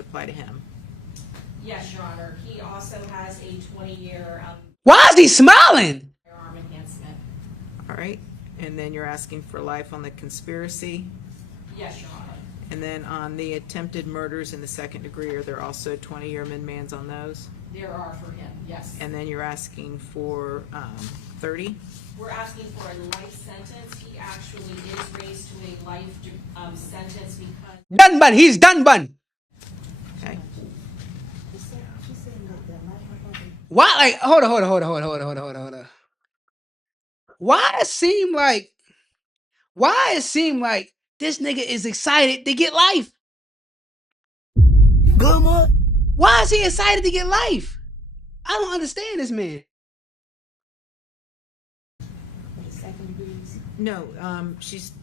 apply to him. Yes, Your Honor. He also has a 20-year Why is he smiling? firearm enhancement. All right. And then you're asking for life on the conspiracy. Yes, Your Honor. And then on the attempted murders in the second degree, are there also 20-year min-mans on those? There are for him, yes. And then you're asking for 30? We're asking for a life sentence. He actually is raised to a life sentence because... Done bun. He's done bun. Okay. Why? Like, hold on. Why it seem like this nigga is excited to get life? Good, man. Why is he excited to get life? I don't understand this man. No,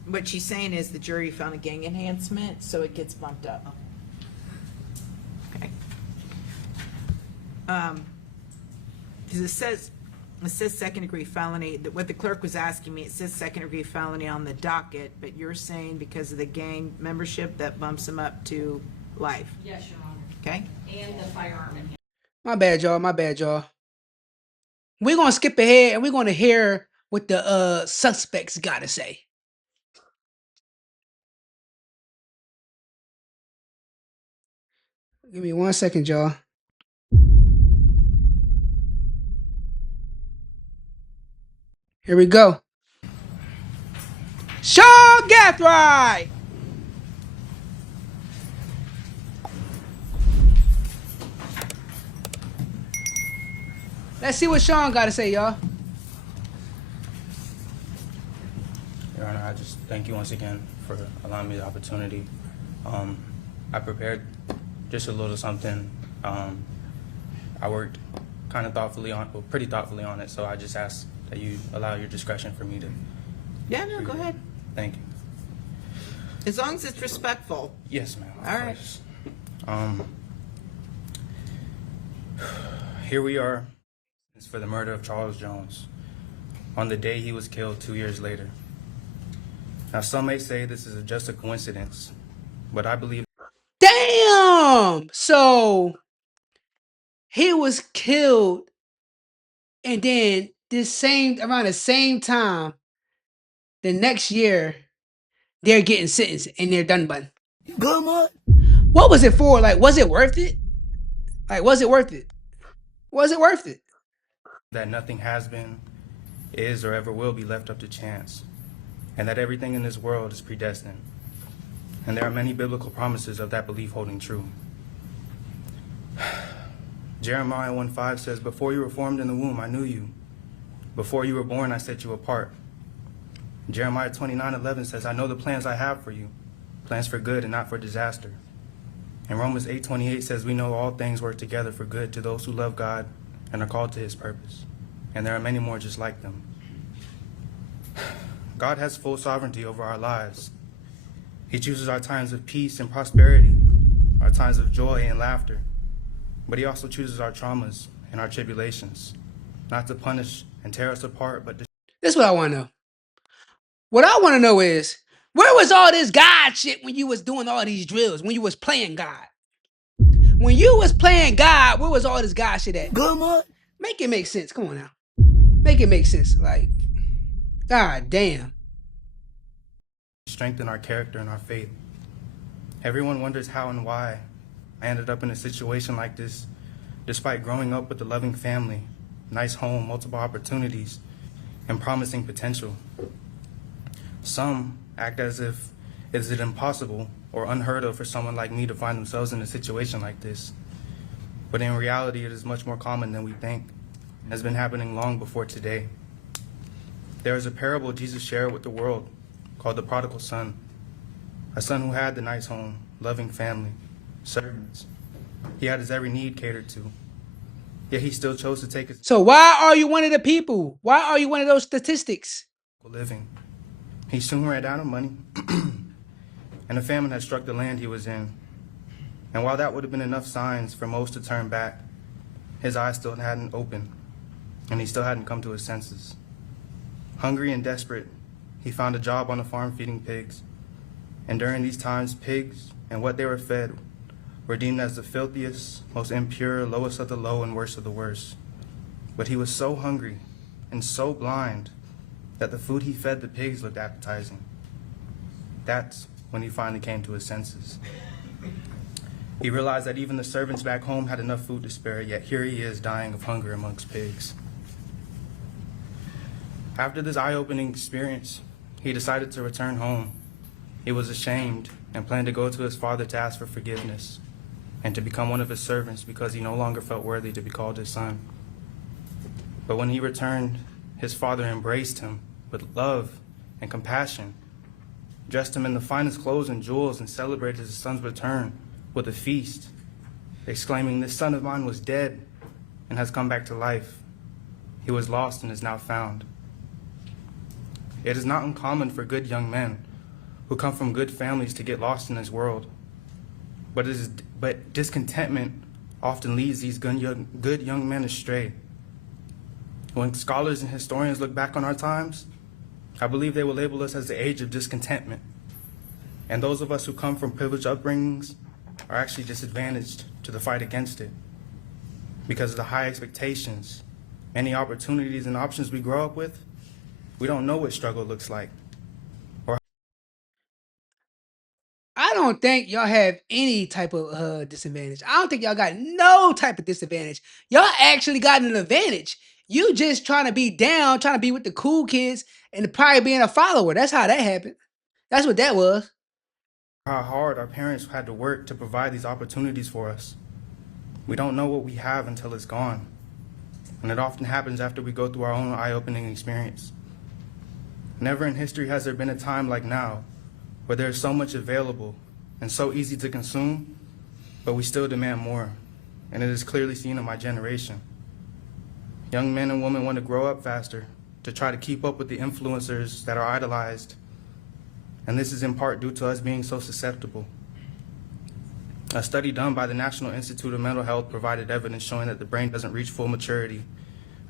what she's saying is the jury found a gang enhancement, so it gets bumped up. Okay. Because it says second degree felony. What the clerk was asking me, it says second degree felony on the docket, but you're saying because of the gang membership that bumps him up to life. Yes, Your Honor. Okay. And the firearm enhancement. My bad, y'all. We're gonna skip ahead and we're gonna hear what the suspects gotta say. Give me 1 second, y'all. Here we go. Sean Gathright! Let's see what Sean got to say, y'all. Your Honor, I just thank you once again for allowing me the opportunity. I prepared just a little something. I worked kind of pretty thoughtfully on it, so I just ask that you allow your discretion for me to... Yeah, no, go ahead. Thank you. As long as it's respectful. Yes, ma'am. All right. Here we are. It's for the murder of Charles Jones on the day he was killed 2 years later. Now, some may say this is just a coincidence, but I believe... Damn! So, he was killed, and then around the same time, the next year, they're getting sentenced, and they're done bun. Good, man. What was it for? Like, was it worth it? Was it worth it? that nothing has been, is, or ever will be left up to chance, and that everything in this world is predestined. And there are many biblical promises of that belief holding true. Jeremiah 1:5 says, "Before you were formed in the womb, I knew you. Before you were born, I set you apart." Jeremiah 29:11 says, "I know the plans I have for you, plans for good and not for disaster." And Romans 8:28 says, "We know all things work together for good to those who love God and are called to his purpose." And there are many more just like them. God has full sovereignty over our lives. He chooses our times of peace and prosperity, our times of joy and laughter. But he also chooses our traumas and our tribulations, not to punish and tear us apart, but to... This is what I want to know. What I want to know is, where was all this God shit when you was doing all these drills, when you was playing God? When you was playing God, where was all this God shit at? Good, man. Make it make sense. Come on now. Make it make sense. Like, God damn. strengthen our character and our faith. Everyone wonders how and why I ended up in a situation like this, despite growing up with a loving family, nice home, multiple opportunities, and promising potential. Some act as if is it impossible or unheard of for someone like me to find themselves in a situation like this. But in reality, it is much more common than we think, and has been happening long before today. There is a parable Jesus shared with the world called the prodigal son, a son who had the nice home, loving family, servants. He had his every need catered to, yet he still chose to take his So why are you one of the people? Why are you one of those statistics? living. He soon ran out of money, and a famine had struck the land he was in. And while that would have been enough signs for most to turn back, his eyes still hadn't opened, and he still hadn't come to his senses. Hungry and desperate, he found a job on a farm feeding pigs. And during these times, pigs and what they were fed were deemed as the filthiest, most impure, lowest of the low, and worst of the worst. But he was so hungry and so blind that the food he fed the pigs looked appetizing. That's when he finally came to his senses. He realized that even the servants back home had enough food to spare, yet here he is dying of hunger amongst pigs. After this eye-opening experience, he decided to return home. He was ashamed and planned to go to his father to ask for forgiveness and to become one of his servants because he no longer felt worthy to be called his son. But when he returned, his father embraced him with love and compassion, dressed him in the finest clothes and jewels, and celebrated his son's return with a feast, exclaiming, "This son of mine was dead and has come back to life. He was lost and is now found." It is not uncommon for good young men who come from good families to get lost in this world. But discontentment often leads these good young men astray. When scholars and historians look back on our times, I believe they will label us as the age of discontentment. And those of us who come from privileged upbringings are actually disadvantaged to the fight against it. Because of the high expectations, many opportunities and options we grow up with, we don't know what struggle looks like. I don't think y'all have any type of disadvantage. I don't think y'all got no type of disadvantage. Y'all actually got an advantage. You just trying to be down, trying to be with the cool kids, and probably being a follower. That's how that happened. That's what that was. How hard our parents had to work to provide these opportunities for us. We don't know what we have until it's gone. And it often happens after we go through our own eye-opening experience. Never in history has there been a time like now where there is so much available and so easy to consume, but we still demand more. And it is clearly seen in my generation. Young men and women want to grow up faster to try to keep up with the influencers that are idolized. And this is in part due to us being so susceptible. A study done by the National Institute of Mental Health provided evidence showing that the brain doesn't reach full maturity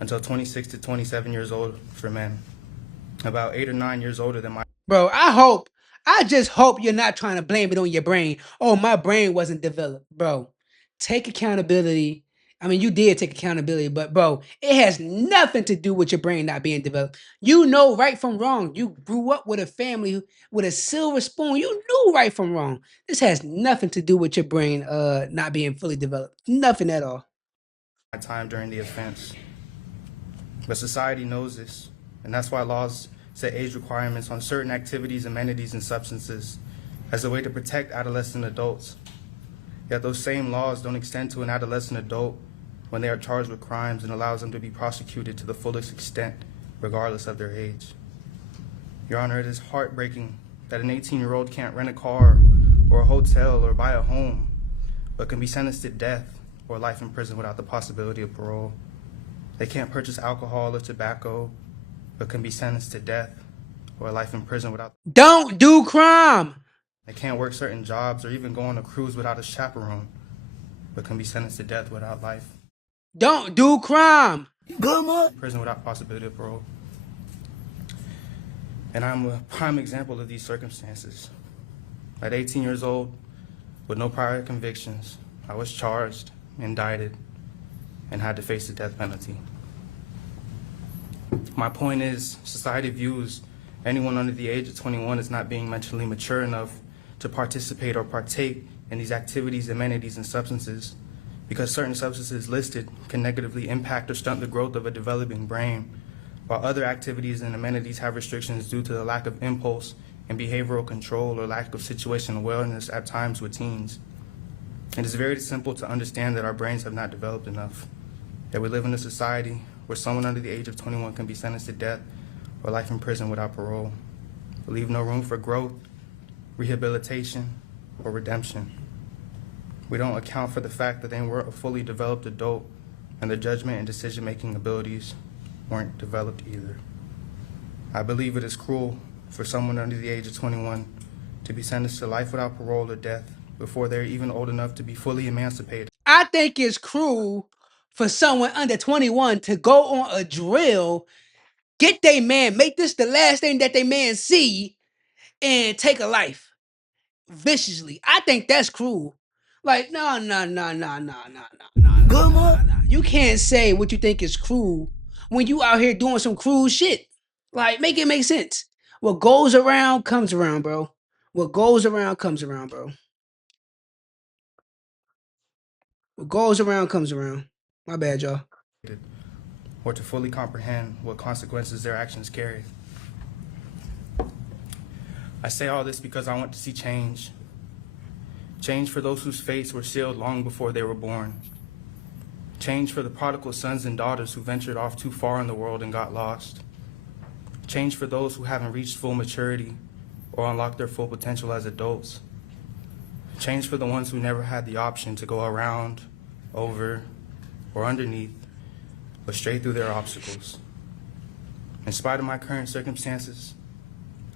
until 26 to 27 years old for men, about 8 or 9 years older than my. Bro, I just hope you're not trying to blame it on your brain. Oh, my brain wasn't developed. Bro, take accountability. I mean, you did take accountability, but bro, it has nothing to do with your brain not being developed. You know right from wrong. You grew up with a family with a silver spoon. You knew right from wrong. This has nothing to do with your brain not being fully developed. Nothing at all. Time during the offense. But society knows this, and that's why laws set age requirements on certain activities, amenities, and substances as a way to protect adolescent adults. Yet those same laws don't extend to an adolescent adult when they are charged with crimes and allows them to be prosecuted to the fullest extent, regardless of their age. Your Honor, it is heartbreaking that an 18-year-old can't rent a car or a hotel or buy a home, but can be sentenced to death or life in prison without the possibility of parole. They can't purchase alcohol or tobacco, but can be sentenced to death or life in prison without. Don't do crime. They can't work certain jobs or even go on a cruise without a chaperone, but can be sentenced to death without life. Don't do crime. Prison without possibility of parole. And I'm a prime example of these circumstances. At 18 years old, with no prior convictions, I was charged, indicted, and had to face the death penalty. My point is, society views anyone under the age of 21 as not being mentally mature enough to participate or partake in these activities, amenities, and substances because certain substances listed can negatively impact or stunt the growth of a developing brain, while other activities and amenities have restrictions due to the lack of impulse and behavioral control or lack of situational awareness at times with teens. It is very simple to understand that our brains have not developed enough, that we live in a society where someone under the age of 21 can be sentenced to death or life in prison without parole. We leave no room for growth, rehabilitation, or redemption. We don't account for the fact that they weren't a fully developed adult and their judgment and decision-making abilities weren't developed either. I believe it is cruel for someone under the age of 21 to be sentenced to life without parole or death before they're even old enough to be fully emancipated. I think it's cruel for someone under 21 to go on a drill, get they man, make this the last thing that they man see, and take a life viciously. I think that's cruel. Like, no. You can't say what you think is cruel when you out here doing some cruel shit. Like, make it make sense. What goes around comes around, bro. What goes around comes around, bro. What goes around comes around. My bad, y'all. or to fully comprehend what consequences their actions carry. I say all this because I want to see change. Change for those whose fates were sealed long before they were born. Change for the prodigal sons and daughters who ventured off too far in the world and got lost. Change for those who haven't reached full maturity or unlocked their full potential as adults. Change for the ones who never had the option to go around, over, or underneath, but straight through their obstacles. In spite of my current circumstances,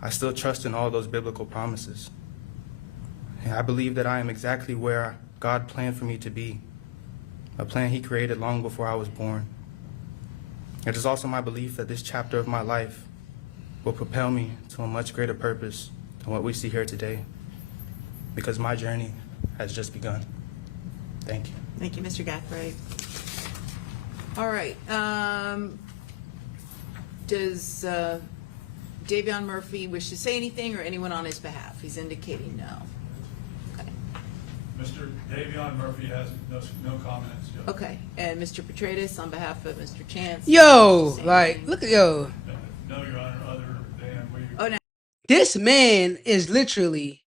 I still trust in all those biblical promises. And I believe that I am exactly where God planned for me to be, a plan He created long before I was born. It is also my belief that this chapter of my life will propel me to a much greater purpose than what we see here today, because my journey has just begun. Thank you. Thank you, Mr. Gathright. All right. Does Davion Murphy wish to say anything, or anyone on his behalf? He's indicating no. Okay. Mr. Davion Murphy has no comments. Joe. Okay. And Mr. Petratus, on behalf of Mr. Chance. Yo, say like, anything? look at yo. No, Your Honor, other than we. Oh, no. This man is literally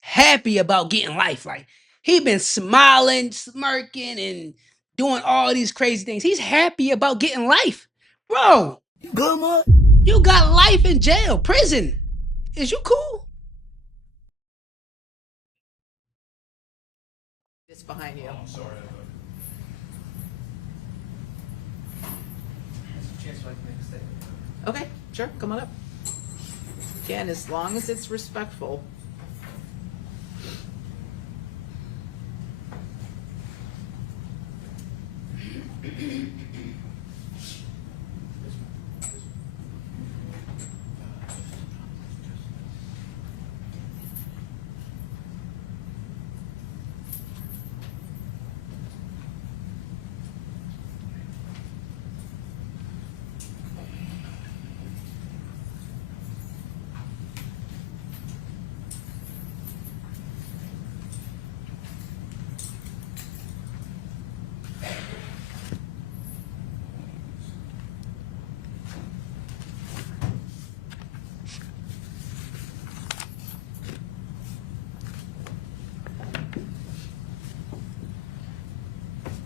happy about getting life. Like, he been smiling, smirking, and doing all these crazy things. He's happy about getting life. Bro, Good man. you got life in jail, prison. Is you cool? It's behind you. Oh, I'm sorry. Okay, sure, come on up. Again, as long as it's respectful.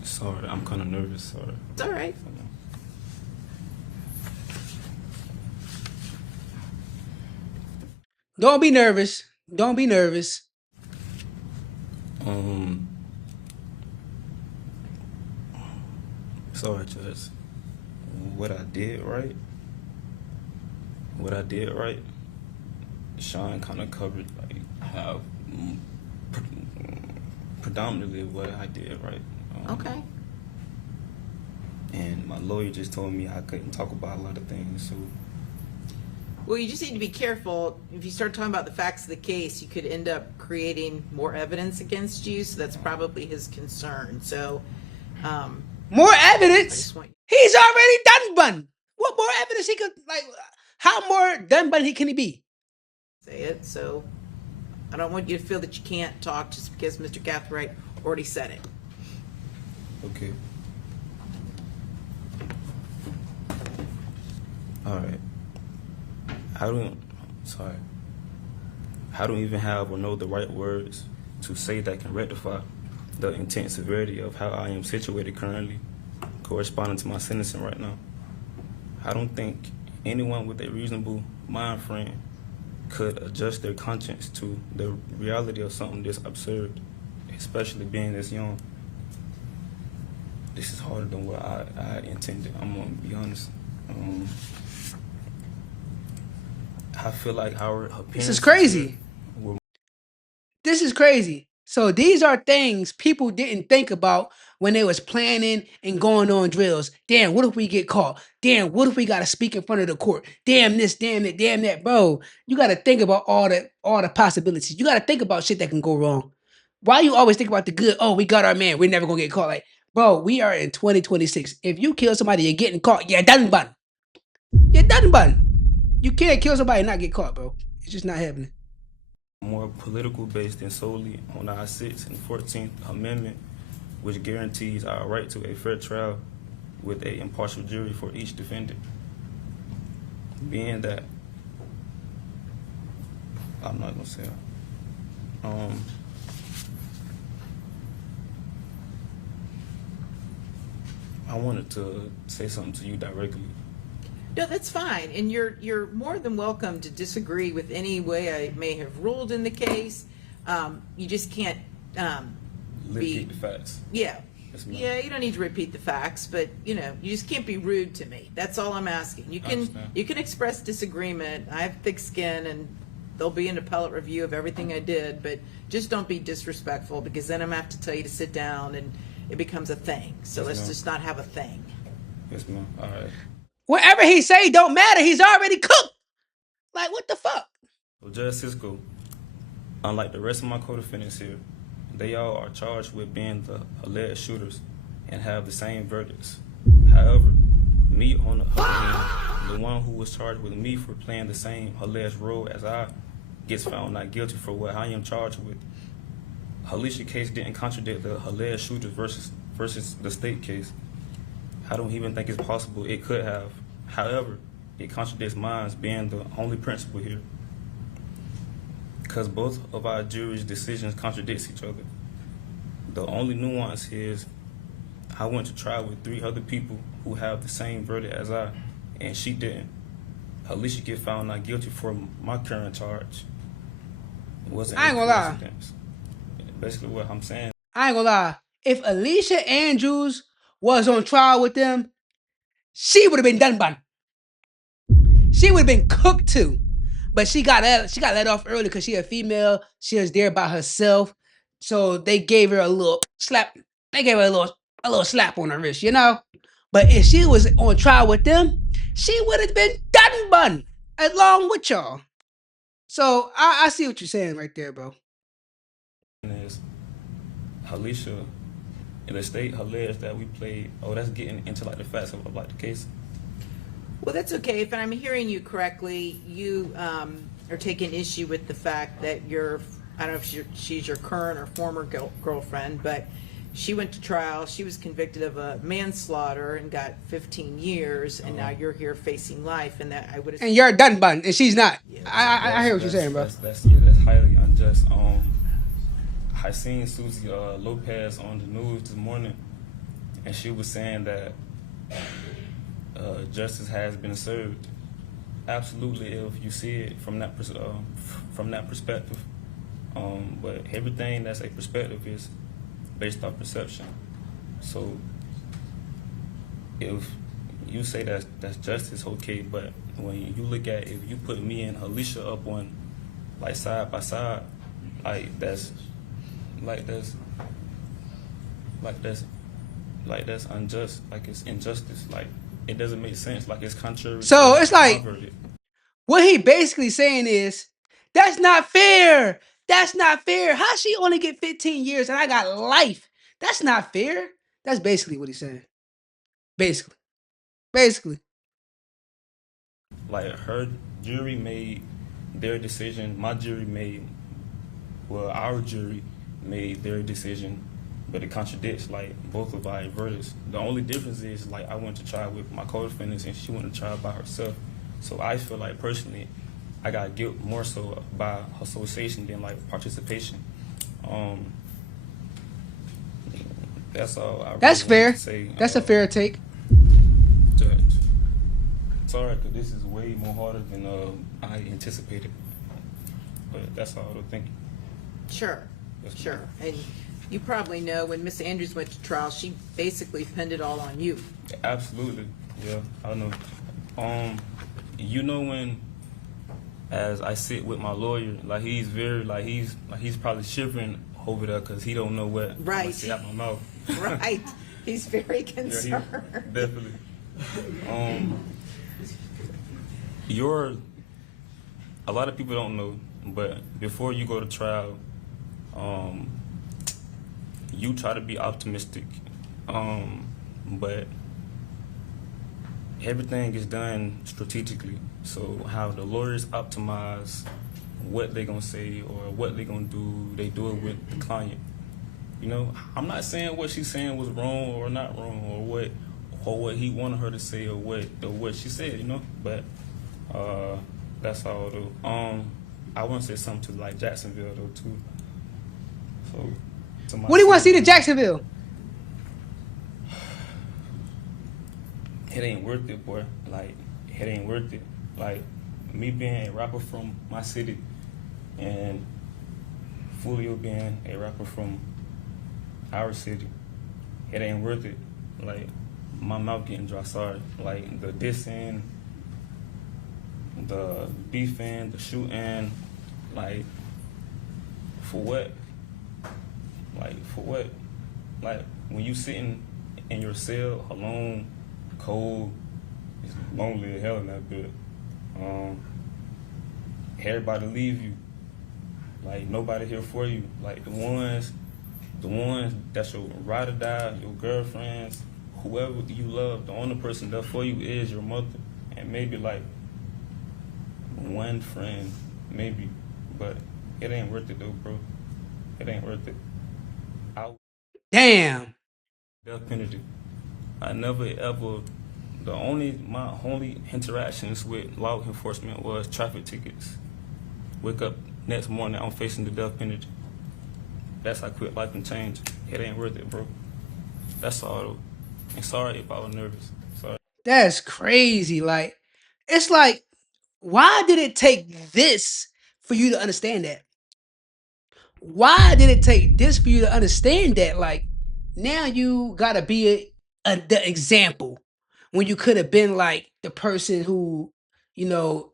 Sorry, I'm kind of nervous. Sorry. It's all right. Don't be nervous. Don't be nervous. Sorry, Judge. What I did right. Sean kind of covered like how predominantly what I did right. Okay. And my lawyer just told me I couldn't talk about a lot of things. So Well, you just need to be careful. If you start talking about the facts of the case, you could end up creating more evidence against you. So that's probably his concern. So, More I evidence? just want He's already done bun. What more evidence he could, like, how more done bun can he be? to say it. So I don't want you to feel that you can't talk just because Mr. Gathright already said it. okay. All right. I don't even have or know the right words to say that can rectify the intense severity of how I am situated currently, corresponding to my sentencing right now. I don't think anyone with a reasonable mind frame could adjust their conscience to the reality of something this absurd, especially being this young. This is harder than what I intended. I'm gonna be honest. I feel like her This is crazy. were This is crazy. So these are things people didn't think about when they was planning and going on drills. Damn, what if we get caught? Damn, what if we gotta speak in front of the court? Damn this, damn that, damn that, bro. You gotta think about all the possibilities. You gotta think about shit that can go wrong. Why you always think about the good? Oh, we got our man. We're never gonna get caught. Like, bro, we are in 2026. If you kill somebody, you're getting caught. You're done bun. You're done bun. You can't kill somebody and not get caught, bro. It's just not happening. More political based than solely on our 6th and 14th Amendment, which guarantees our right to a fair trial with a impartial jury for each defendant. Being that, I'm not gonna say, I wanted to say something to you directly. No, that's fine, and you're more than welcome to disagree with any way I may have ruled in the case. You just can't Repeat the facts. yeah. Yes, ma'am. Yeah, you don't need to repeat the facts, but you just can't be rude to me. That's all I'm asking. You can understand. express disagreement. I have thick skin, and there'll be an appellate review of everything I did, but just don't be disrespectful, because then I'm gonna have to tell you to sit down, and it becomes a thing. So Yes, let's ma'am. just not have a thing. Yes, ma'am. All right. Whatever he say don't matter. He's already cooked. Like, what the fuck? Well, Judge Cisco, unlike the rest of my co-defendants here, they all are charged with being the alleged shooters and have the same verdicts. However, me on the other hand, the one who was charged with me for playing the same alleged role as I, gets found not guilty for what I am charged with. Alicia's case didn't contradict the alleged shooters versus the state case. I don't even think it's possible it could have. However, it contradicts mine being the only principle here. Because both of our jury's decisions contradicts each other. The only nuance here is I went to trial with 3 other people who have the same verdict as I, and she didn't. Alicia get found not guilty for my current charge. It wasn't I ain't gonna lie. coincidence. Basically what I'm saying. I ain't gonna lie. If Alicia Andrews was on trial with them, she would have been done by. She would have been cooked too. But she got let off early because she a female. She was there by herself. So they gave her a little slap. They gave her a little slap on her wrist, you know? But if she was on trial with them, she would have been done bun along with y'all. So I see what you're saying right there, bro. Is Alicia and the state alleged that we played. Oh, that's getting into like the facts of like the case. Well, that's okay. If I'm hearing you correctly, you are taking issue with the fact that I don't know if she's your current or former girlfriend, but she went to trial. She was convicted of a manslaughter and got 15 years, and now you're here facing life. And that I would. And you're done bun, and she's not. Yeah. I hear what you're saying, bro. That's highly unjust. I seen Susie Lopez on the news this morning, and she was saying that justice has been served. Absolutely, if you see it from that perspective. But everything that's a perspective is based off perception. So if you say that's justice, okay, but when you look at, if you put me and Alicia up on like side by side, that's unjust. Like, it's injustice. Like, it doesn't make sense. Like, it's contrary. So to it's like, my verdict. what he basically saying is, that's not fair. That's not fair. How she only get 15 years and I got life? That's not fair. That's basically what he's saying. Basically. Like, her jury made their decision. Our jury made their decision, but it contradicts like both of our verdicts. The only difference is like I went to trial with my co-defendants and she went to trial by herself. So I feel like personally, I got guilt more so by association than like participation. That's all. That's fair. wanted to say. That's a fair take. Judge. Sorry, because this is way more harder than I anticipated. But that's all. Thank you. Sure, Yes, ma'am. sure. And you probably know when Miss Andrews went to trial, she basically pinned it all on you. Absolutely, yeah, I know. You know, when as I sit with my lawyer, like he's probably shivering over there because he don't know what Right. I say out my mouth. Right. He's very Yeah, concerned. definitely. A lot of people don't know, but before you go to trial, you try to be optimistic, but everything is done strategically. So how the lawyers optimize what they gonna say or what they gonna do, they do it with the client. You know, I'm not saying what she's saying was wrong or not wrong, or what he wanted her to say, or what she said. You know, but that's all though. I want to say something to like Jacksonville though too. So, to my What do you want to see to city, Jacksonville? it ain't worth it, boy. Like, it ain't worth it. Like, me being a rapper from my city and Foolio being a rapper from our city, it ain't worth it. Like, my mouth getting dry, sorry. Like, the dissing, the beefing, the shooting, like, for what? Like, for what? Like, when you sitting in your cell alone, cold, it's lonely as hell in that bed. Everybody leave you. Like, nobody here for you. Like, the ones that's your ride or die, your girlfriends, whoever you love, the only person there for you is your mother. And maybe, like, one friend, maybe. But it ain't worth it, though, bro. It ain't worth it. Damn. Death penalty. I never ever. My only interactions with law enforcement was traffic tickets. Wake up next morning, I'm facing the death penalty. That's how quick life can change. It ain't worth it, bro. That's all though. And sorry if I was nervous. Sorry. That's crazy. Like, it's like, why did it take this for you to understand that? Why did it take this for you to understand that? Like, now you gotta be the example when you could have been like the person who,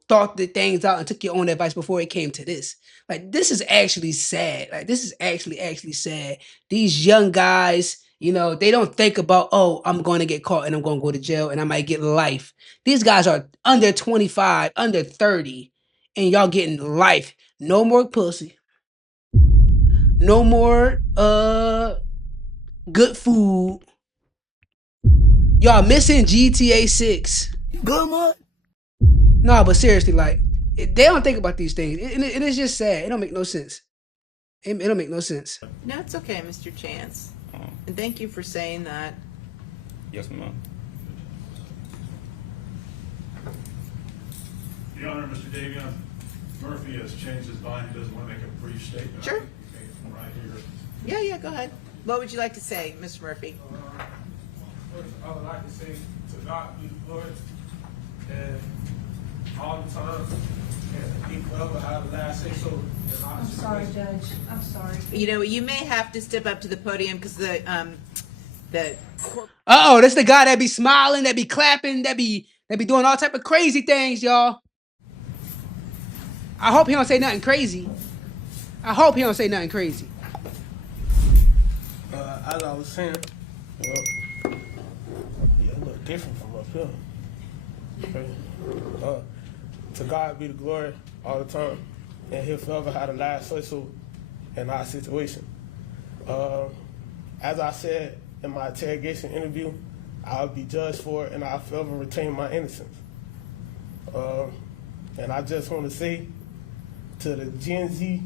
thought the things out and took your own advice before it came to this. Like, this is actually sad. Like, this is actually sad. These young guys, they don't think about, oh, I'm going to get caught and I'm going to go to jail and I might get life. These guys are under 25, under 30, and y'all getting life. No more pussy. No more good food. Y'all missing GTA 6. Good man. Nah, but seriously, like, they don't think about these things. It is just sad. It don't make no sense. It don't make no sense. No, it's okay, Mr. Chance. Um, And thank you for saying that. yes, ma'am. Your Honor, Mr. Davion Murphy has changed his mind. He doesn't want to make a brief statement. Sure. Right here. Yeah, go ahead. What would you like to say, Mr. Murphy? First, I would like to say to God be the glory, and all the time, and he forever have the last say so. I'm sorry, Judge. I'm sorry. You may have to step up to the podium because the Uh-oh, that's the guy that be smiling, that be clapping, that be doing all type of crazy things, y'all. I hope he don't say nothing crazy. As I was saying, yeah, a little different from up here. Okay. To God be the glory all the time, and he'll forever have the last say so in our situation. As I said in my interrogation interview, I'll be judged for it, and I'll forever retain my innocence. And I just want to say to the Gen Z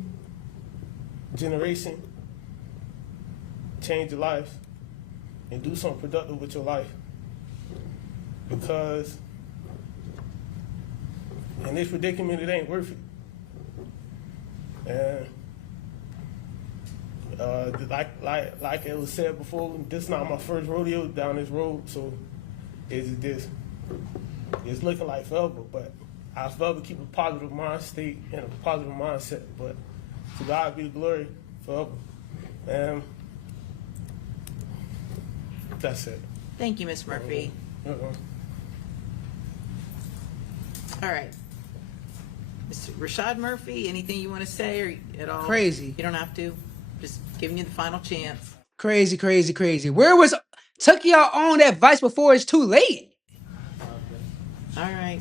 generation, change your life and do something productive with your life, because in this predicament it ain't worth it. And like it was said before, this is not my first rodeo down this road, so it's looking like forever, but I forever keep a positive mind state and a positive mindset. But to God be the glory forever. And that's it. Thank you, Ms. Murphy. All right. Mr. Rashad Murphy, anything you want to say or at all? Crazy. You don't have to. Just giving you the final chance. Crazy. Took y'all own advice before it's too late. All right.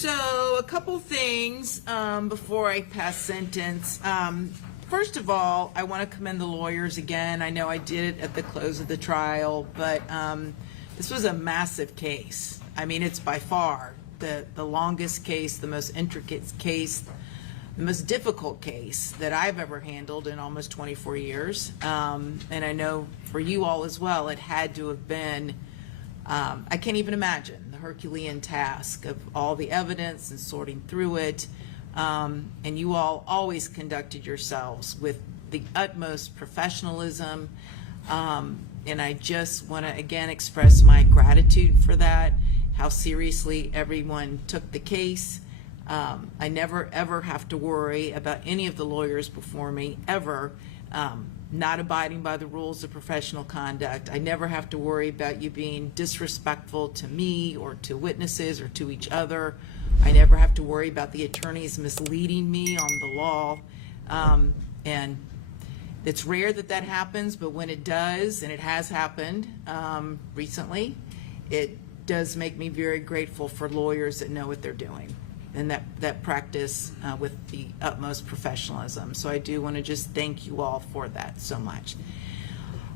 So a couple things before I pass sentence. First of all, I want to commend the lawyers again. I know I did it at the close of the trial, but this was a massive case. I mean, it's by far the longest case, the most intricate case, the most difficult case that I've ever handled in almost 24 years. And I know for you all as well, it had to have been, I can't even imagine the Herculean task of all the evidence and sorting through it. And you all always conducted yourselves with the utmost professionalism. And I just want to again express my gratitude for that, how seriously everyone took the case. I never ever have to worry about any of the lawyers before me ever not abiding by the rules of professional conduct. I never have to worry about you being disrespectful to me or to witnesses or to each other. I never have to worry about the attorneys misleading me on the law. And it's rare that that happens, but when it does, and it has happened recently, it does make me very grateful for lawyers that know what they're doing and that practice with the utmost professionalism. So I do want to just thank you all for that so much.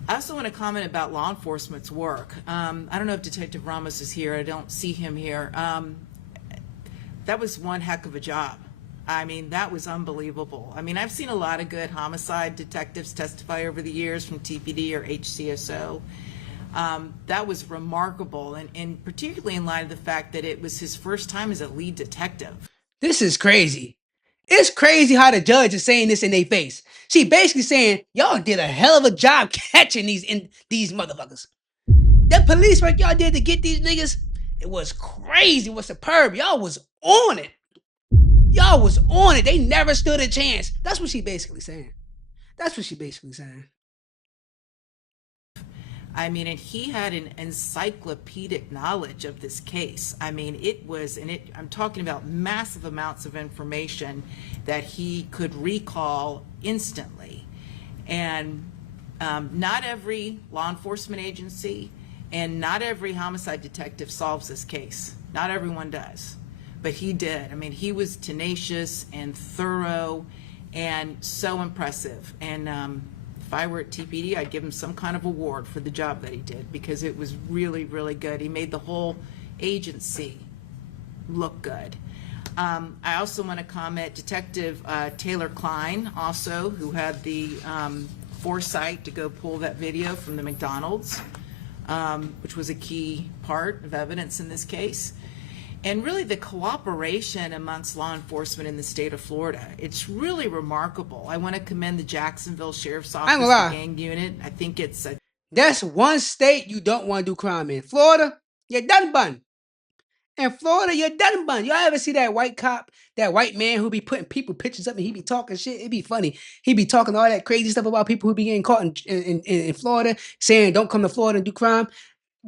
I also want to comment about law enforcement's work. I don't know if Detective Ramos is here. I don't see him here. That was one heck of a job. I mean, that was unbelievable. I mean, I've seen a lot of good homicide detectives testify over the years from TPD or HCSO. That was remarkable, and particularly in light of the fact that it was his first time as a lead detective. This is crazy. It's crazy how the judge is saying this in their face. She basically saying, y'all did a hell of a job catching these motherfuckers. The police work y'all did to get these niggas, it was crazy. It was superb. Y'all was on it. Y'all was on it. They never stood a chance. That's what she basically saying. That's what she basically saying. I mean, and he had an encyclopedic knowledge of this case. I mean, it was, I'm talking about massive amounts of information that he could recall instantly. And not every law enforcement agency and not every homicide detective solves this case. Not everyone does, but he did. I mean, he was tenacious and thorough and so impressive. And if I were at TPD, I'd give him some kind of award for the job that he did, because it was really, really good. He made the whole agency look good. I also want to comment, Detective Taylor Klein, also, who had the foresight to go pull that video from the McDonald's, which was a key part of evidence in this case. And really the cooperation amongst law enforcement in the state of Florida, it's really remarkable. I want to commend the Jacksonville Sheriff's Office, the gang unit. I think it's a... That's one state you don't want to do crime in. Florida, you're done bun. In Florida, you're done bun. Y'all ever see that white cop, that white man who be putting people pictures up and he be talking shit? It'd be funny. He be talking all that crazy stuff about people who be getting caught in Florida, saying don't come to Florida and do crime.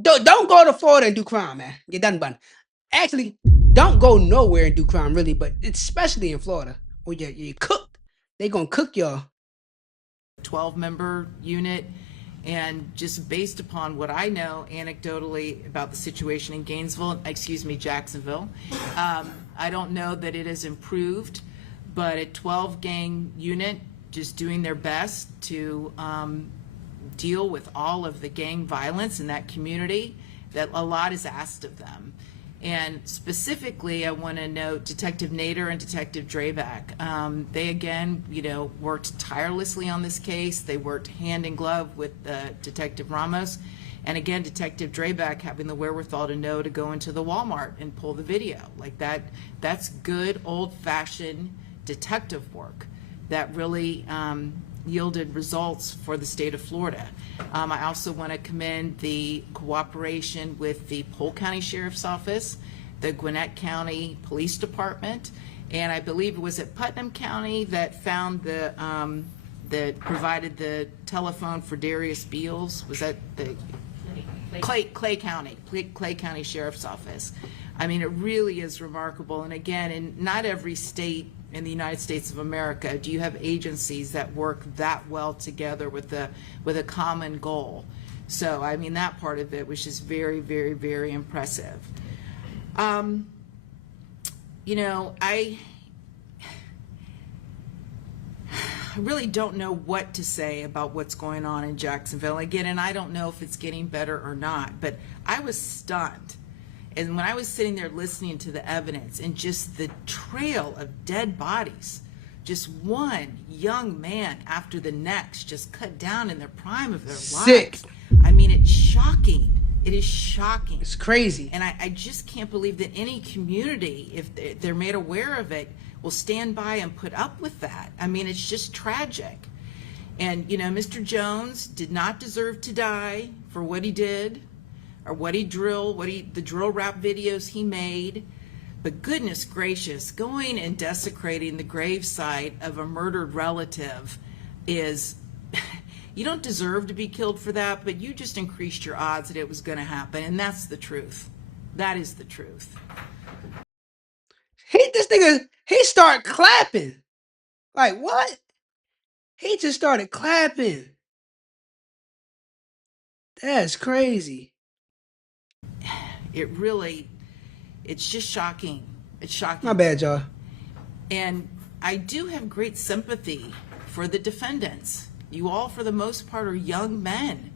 Don't go to Florida and do crime, man. You're done bun. Actually, don't go nowhere and do crime, really, but especially in Florida, where you cook. They gonna cook y'all. 12-member unit, and just based upon what I know anecdotally about the situation in Jacksonville, I don't know that it has improved, but a 12-gang unit just doing their best to deal with all of the gang violence in that community, that a lot is asked of them. And specifically, I want to note Detective Nader and Detective Draback. They again, worked tirelessly on this case. They worked hand in glove with Detective Ramos, and again, Detective Draback having the wherewithal to know to go into the Walmart and pull the video like that. That's good old-fashioned detective work that really yielded results for the state of Florida. I also want to commend the cooperation with the Polk County Sheriff's Office, the Gwinnett County Police Department, and I believe it was at Putnam County that found that provided the telephone for Darius Beals. Was that the Clay County Sheriff's Office? I mean, it really is remarkable. And again, in not every state in the United States of America do you have agencies that work that well together with a common goal. So I mean, that part of it was just very, very, very impressive. I really don't know what to say about what's going on in Jacksonville again, and I don't know if it's getting better or not, but I was stunned. And when I was sitting there listening to the evidence and just the trail of dead bodies, just one young man after the next, just cut down in the prime of their Sick. lives. I mean, it's shocking. It is shocking. It's crazy. And I just can't believe that any community, if they're made aware of it, will stand by and put up with that. I mean, it's just tragic. And, Mr. Jones did not deserve to die for what he did or the drill rap videos he made. But goodness gracious, going and desecrating the gravesite of a murdered relative is, you don't deserve to be killed for that, but you just increased your odds that it was going to happen. And that's the truth. That is the truth. He started clapping. Like, what? He just started clapping. That's crazy. It's just shocking. It's shocking. My bad, y'all. And I do have great sympathy for the defendants. You all, for the most part, are young men.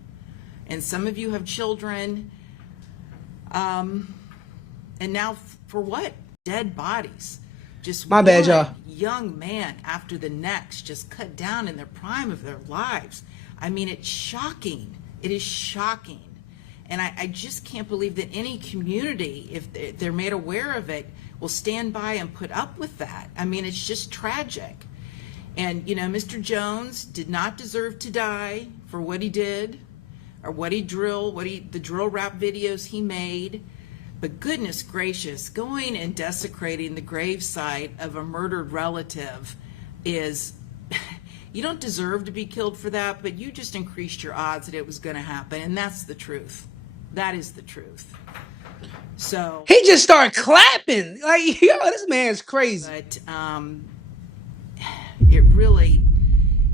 And some of you have children. And now, for what? Dead bodies. Just My bad, one y'all. young man after the next, just cut down in the prime of their lives. I mean, it's shocking. It is shocking. And I just can't believe that any community, if they're made aware of it, will stand by and put up with that. I mean, it's just tragic. And, Mr. Jones did not deserve to die for what he did or the drill rap videos he made. But goodness gracious, going and desecrating the gravesite of a murdered relative is, you don't deserve to be killed for that, but you just increased your odds that it was going to happen. And that's the truth. That is the truth. So He just started clapping. Like, yo, this man's crazy. but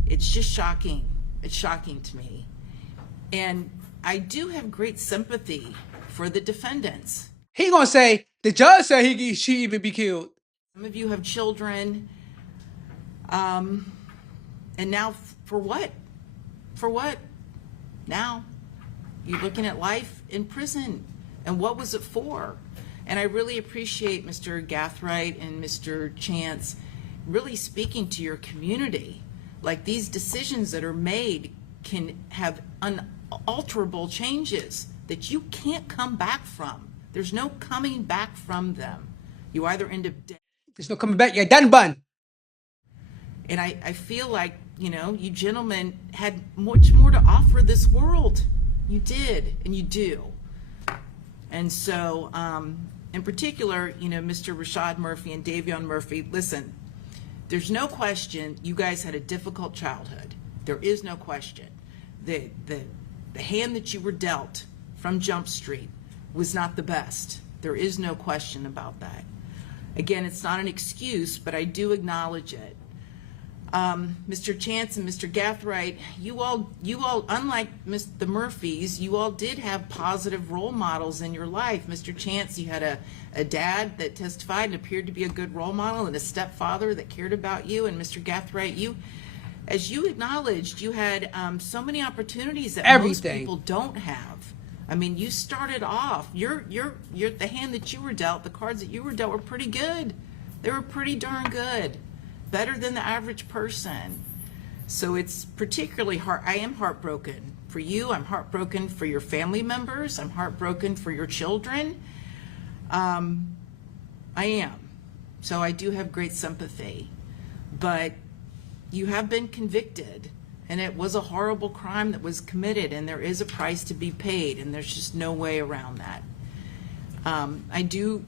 it's just shocking. It's shocking to me. And I do have great sympathy for the defendants. He gonna say, the judge said she should even be killed. Some of you have children. And now for what? For what? Now you're looking at life in prison. And what was it for? And I really appreciate Mr. Gathright and Mr. Chance really speaking to your community. Like, these decisions that are made can have unalterable changes that you can't come back from. There's no coming back from them. You either end up dead. There's no coming back. You're done, bun. And I feel like, you gentlemen had much more to offer this world. You did, and you do. And so, in particular, Mr. Rashad Murphy and Davion Murphy, listen, there's no question you guys had a difficult childhood. There is no question. The hand that you were dealt from Jump Street was not the best. There is no question about that. Again, it's not an excuse, but I do acknowledge it. Mr. Chance and Mr. Gathright, you all, unlike the Murphys, you all did have positive role models in your life. Mr. Chance, you had a dad that testified and appeared to be a good role model, and a stepfather that cared about you. And Mr. Gathright, as you acknowledged, you had so many opportunities that most people don't have. I mean, you started off, the hand that you were dealt, the cards that you were dealt were pretty good. They were pretty darn good. Better than the average person. So it's particularly hard. I am heartbroken for you. I'm heartbroken for your family members. I'm heartbroken for your children. I am. So I do have great sympathy. But you have been convicted, and it was a horrible crime that was committed, and there is a price to be paid, and there's just no way around that. I do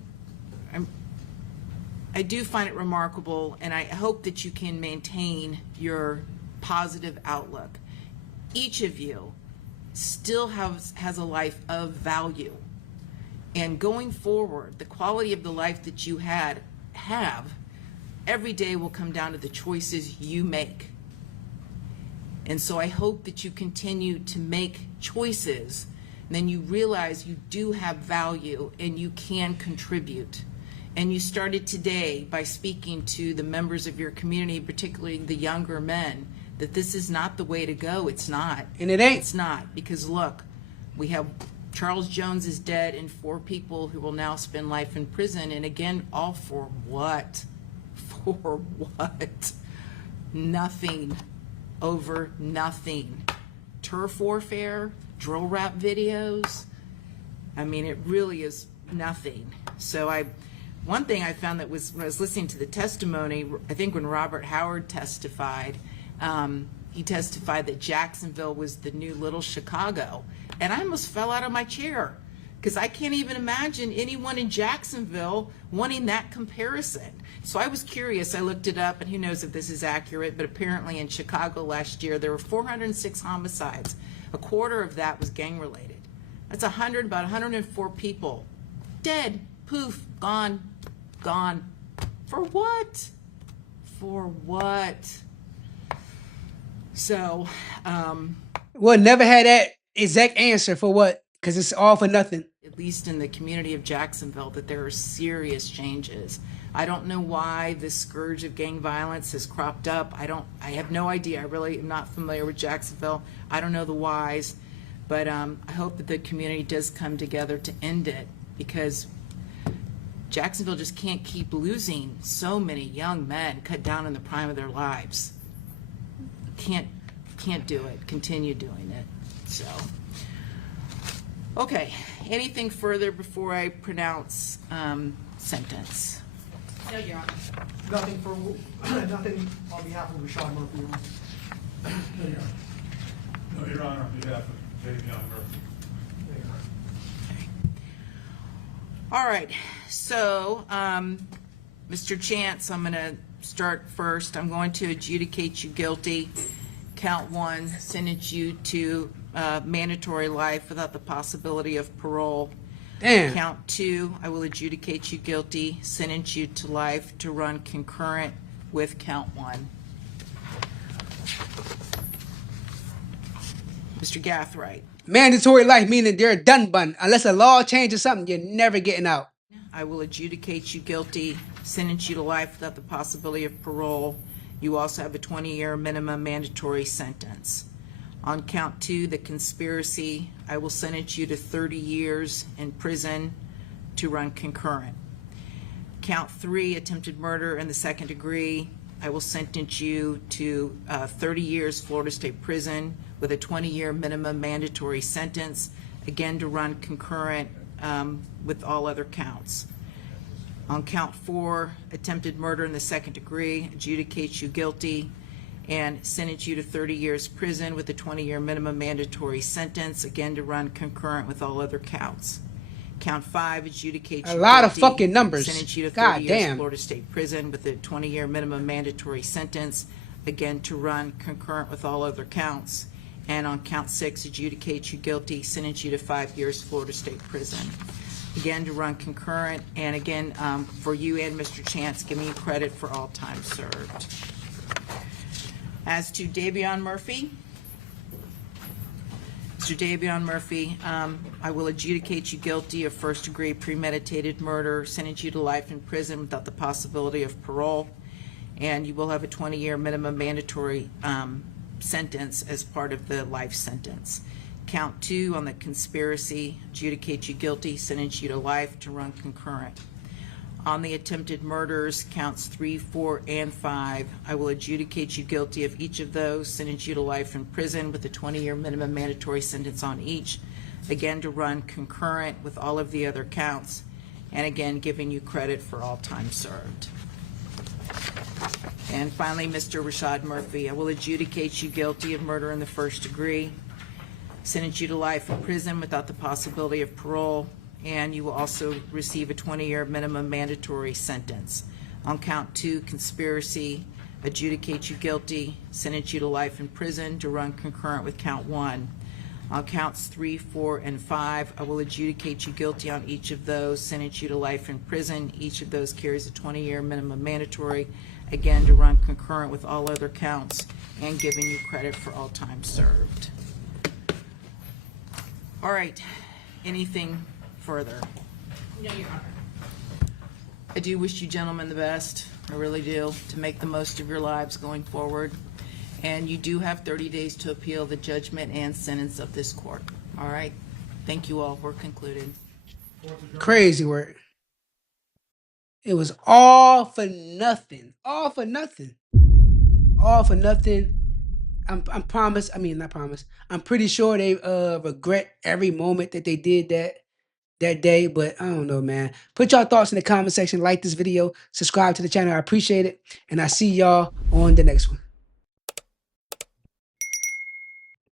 find it remarkable, and I hope that you can maintain your positive outlook. Each of you still has a life of value. And going forward, the quality of the life that you have every day will come down to the choices you make. And so I hope that you continue to make choices, and then you realize you do have value and you can contribute. And you started today by speaking to the members of your community, particularly the younger men, that this is not the way to go. It's not. And it ain't. It's not, because look, we have Charles Jones is dead and 4 people who will now spend life in prison. And again, all for what? For what? Nothing. Over nothing. Turf warfare, drill rap videos. I mean, it really is nothing. So one thing I found that was, when I was listening to the testimony, I think when Robert Howard testified, he testified that Jacksonville was the new little Chicago. And I almost fell out of my chair, because I can't even imagine anyone in Jacksonville wanting that comparison. So I was curious. I looked it up, and who knows if this is accurate, but apparently in Chicago last year, there were 406 homicides. A quarter of that was gang-related. That's about 104 people. Dead, poof, gone. For what? For what? So, We'll never had that exact answer for what, because it's all for nothing. at least in the community of Jacksonville, that there are serious changes. I don't know why this scourge of gang violence has cropped up. I have no idea. I really am not familiar with Jacksonville. I don't know the whys, but I hope that the community does come together to end it, because Jacksonville just can't keep losing so many young men cut down in the prime of their lives. Can't do it. Continue doing it. So, okay. Anything further before I pronounce sentence? No, Your Honor. Nothing on behalf of Rashad Murphy. No, Your Honor, on behalf of Davion Murphy. All right. So, Mr. Chance, I'm going to start first. I'm going to adjudicate you guilty. Count 1, sentence you to mandatory life without the possibility of parole. Damn. Count 2, I will adjudicate you guilty, sentence you to life to run concurrent with count 1. Mr. Gathright, Mandatory life, meaning they're done bun. Unless a law changes something, you're never getting out. I will adjudicate you guilty, sentence you to life without the possibility of parole. You also have a 20-year minimum mandatory sentence. On count 2, the conspiracy, I will sentence you to 30 years in prison to run concurrent. Count 3, attempted murder in the second degree, I will sentence you to 30 years Florida State Prison with a 20-year minimum mandatory sentence, again to run concurrent with all other counts. On count 4, attempted murder in the second degree, adjudicate you guilty and sentence you to 30 years prison with a 20-year minimum mandatory sentence, again to run concurrent with all other counts. Count 5, adjudicate you A lot guilty, of fucking numbers. sentence you to 30 God years damn. Florida State Prison with a 20-year minimum mandatory sentence, again to run concurrent with all other counts. And on count 6, adjudicate you guilty, sentence you to 5 years Florida State Prison, again to run concurrent. And again, for you and Mr. Chance, giving you credit for all time served. As to Davion Murphy, Mr. Davion Murphy, I will adjudicate you guilty of first-degree premeditated murder, sentence you to life in prison without the possibility of parole, and you will have a 20-year minimum mandatory sentence as part of the life sentence. Count 2 on the conspiracy, adjudicate you guilty, sentence you to life to run concurrent. On the attempted murders, counts 3, 4, and 5, I will adjudicate you guilty of each of those, sentence you to life in prison with a 20-year minimum mandatory sentence on each, again to run concurrent with all of the other counts, and again giving you credit for all time served. And finally, Mr. Rashad Murphy, I will adjudicate you guilty of murder in the first degree, sentence you to life in prison without the possibility of parole, and you will also receive a 20-year minimum mandatory sentence. On count 2, conspiracy, adjudicate you guilty, sentence you to life in prison to run concurrent with count 1. On counts 3, 4, and 5, I will adjudicate you guilty on each of those, sentence you to life in prison. Each of those carries a 20-year minimum mandatory, again to run concurrent with all other counts, and giving you credit for all time served. All right, anything further? No, Your Honor. I do wish you gentlemen the best. I really do, to make the most of your lives going forward. And you do have 30 days to appeal the judgment and sentence of this court. All right? Thank you all. We're concluded. Crazy work. It was all for nothing. All for nothing. All for nothing. I'm promise. I mean, not promise. I'm pretty sure they regret every moment that they did that day. But I don't know, man. Put y'all thoughts in the comment section. Like this video. Subscribe to the channel. I appreciate it. And I see y'all on the next one.